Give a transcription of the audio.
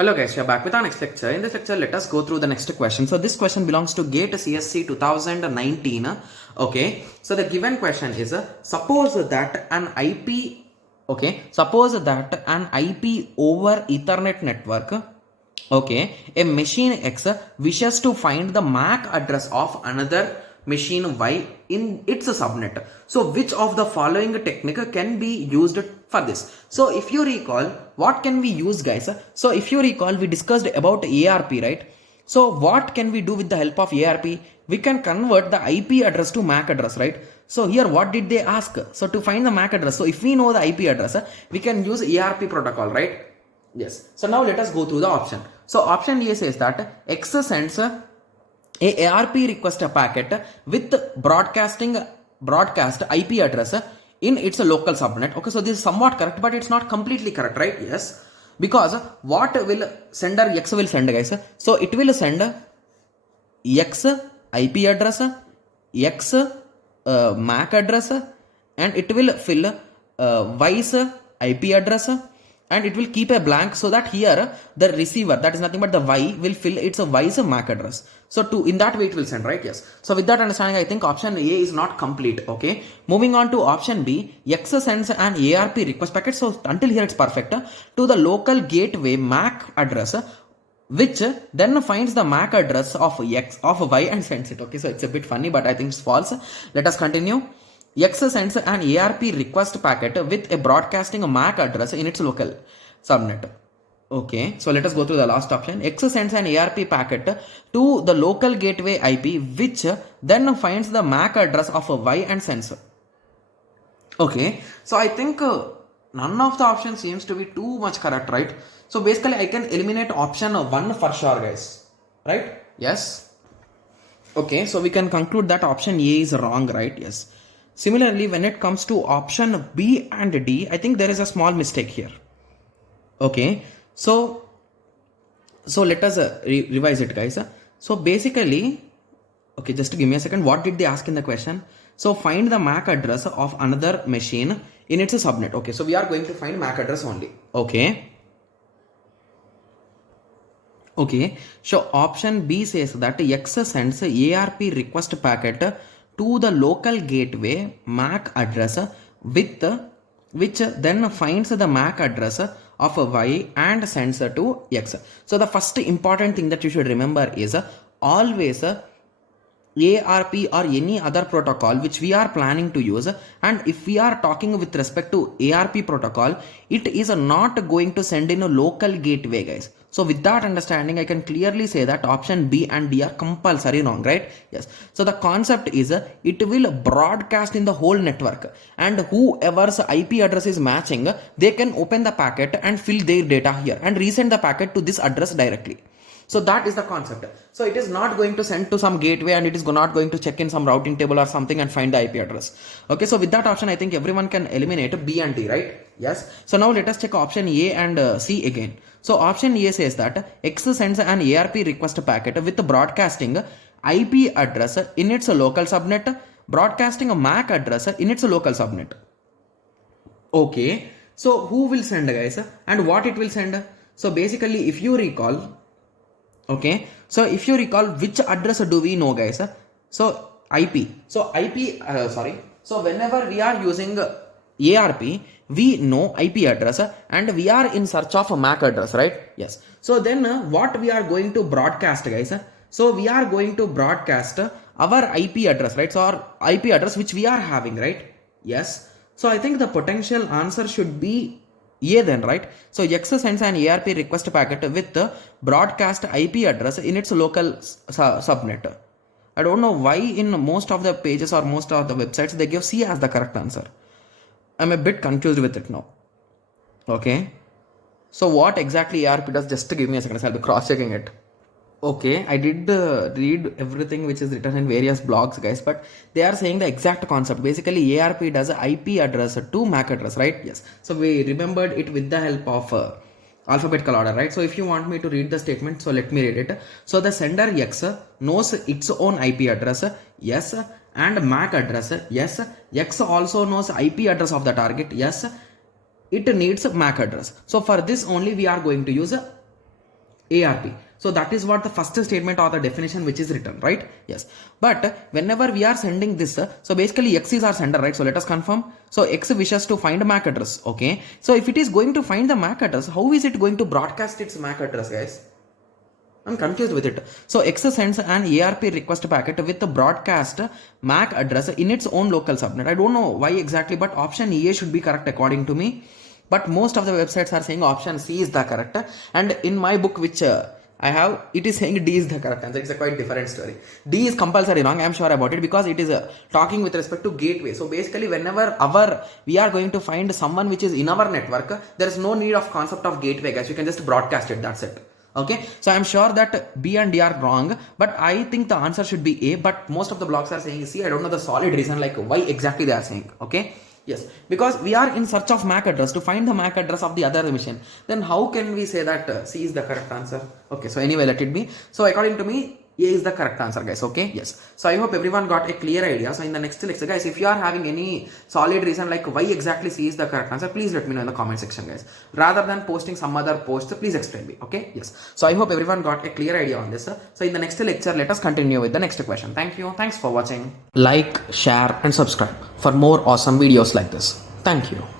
Hello guys, we are back with our next lecture. In this lecture, let us go through the next question. So this question belongs to GATE CSC 2019. Okay, so the given question is, suppose that an IP, over Ethernet network, okay, a machine X wishes to find the MAC address of another machine Y in its subnet. So which of the following technique can be used for this? So if you recall, what can we use, guys? So if you recall, we discussed about ARP, right? So what can we do with the help of ARP? We can convert the IP address to MAC address, right? So here what did they ask? So to find the MAC address, so if we know the IP address, we can use ARP protocol, right? Yes. So now let us go through the option. So option A says that X sends a ARP request packet with broadcast IP address in its local subnet. Okay, so this is somewhat correct, but it's not completely correct, right? Yes, because what will sender X will send, guys? So it will send X IP address, X MAC address, and it will fill Y's IP address, and it will keep a blank so that here the receiver, that is nothing but the Y, will fill its Y's MAC address. So in that way it will send, right? Yes. So with that understanding, I think option A is not complete. Okay. Moving on to option B, X sends an ARP request packet. So until here it's perfect. To the local gateway MAC address, which then finds the MAC address of Y and sends it. Okay. So it's a bit funny, but I think it's false. Let us continue. X sends an ARP request packet with a broadcasting MAC address in its local subnet. Okay, so let us go through the last option. X sends an ARP packet to the local gateway IP, which then finds the MAC address of Y and sends. Okay, so I think none of the options seems to be too much correct, right? So basically I can eliminate option 1 for sure, guys, right? Yes. Okay, so we can conclude that option A is wrong, right? Yes. Similarly, when it comes to option B and D, I think there is a small mistake here. Okay, so let us revise it, guys. So basically, okay, just give me a second. What did they ask in the question? So find the MAC address of another machine in its subnet. Okay, so we are going to find MAC address only. Okay. Okay, so option B says that X sends ARP request packet to the local gateway MAC address with which then finds the MAC address of Y and sends to X. So the first important thing that you should remember is always ARP or any other protocol which we are planning to use, and if we are talking with respect to ARP protocol, it is not going to send in a local gateway, guys. So with that understanding, I can clearly say that option B and D are compulsory wrong, right? Yes. So the concept is it will broadcast in the whole network, and whoever's IP address is matching, they can open the packet and fill their data here and resend the packet to this address directly. So that is the concept. So it is not going to send to some gateway, and it is not going to check in some routing table or something and find the IP address. Okay, so with that option, I think everyone can eliminate B and D, right? Yes. So now let us check option A and C again. So option A says that X sends an ARP request packet with broadcasting IP address in its local subnet, broadcasting a MAC address in its local subnet. Okay, so who will send, guys, and what it will send? So basically, if you recall, okay, so if you recall, which address do we know, guys? So IP. So So whenever we are using ARP, we know IP address and we are in search of a MAC address, right? Yes. So then what we are going to broadcast, guys? So we are going to broadcast our IP address, right? So our IP address which we are having, right? Yes. So I think the potential answer should be A then, right? So X sends an ARP request packet with the broadcast IP address in its local subnet. I don't know why in most of the pages or most of the websites they give C as the correct answer. I'm a bit confused with it now. Okay. So what exactly ARP does? Just give me a second. I'll be cross-checking it. Okay, I did read everything which is written in various blogs, guys, but they are saying the exact concept. Basically, ARP does a IP address to MAC address, right? Yes. So we remembered it with the help of alphabetical order, right? So if you want me to read the statement, so let me read it. So the sender X knows its own IP address, yes, and MAC address, yes. X also knows IP address of the target, yes. It needs MAC address. So for this only we are going to use ARP. So that is what the first statement or the definition which is written, right? Yes. But whenever we are sending this, so basically X is our sender, right? So let us confirm. So X wishes to find MAC address, okay? So if it is going to find the MAC address, how is it going to broadcast its MAC address, guys? I'm confused with it. So X sends an ARP request packet with the broadcast MAC address in its own local subnet. I don't know why exactly, but option A should be correct according to me. But most of the websites are saying option C is the correct. And in my book, which I have, it is saying D is the correct answer. It's a quite different story. D is compulsory wrong. I'm sure about it because it is talking with respect to gateway. So basically, whenever we are going to find someone which is in our network, there is no need of concept of gateway, guys. You can just broadcast it. That's it. Okay, so I'm sure that B and D are wrong, but I think the answer should be A. But most of the blogs are saying C. I don't know the solid reason like why exactly they are saying. Okay, yes, because we are in search of MAC address to find the MAC address of the other machine. Then how can we say that C is the correct answer? Okay, so anyway, let it be. So according to me, A is the correct answer, guys. Okay, yes. So I hope everyone got a clear idea. So in the next lecture, guys, if you are having any solid reason like why exactly C is the correct answer, please let me know in the comment section, guys. Rather than posting some other post, please explain me. Okay, yes. So I hope everyone got a clear idea on this. So in the next lecture, let us continue with the next question. Thank you. Thanks for watching. Like, share, and subscribe for more awesome videos like this. Thank you.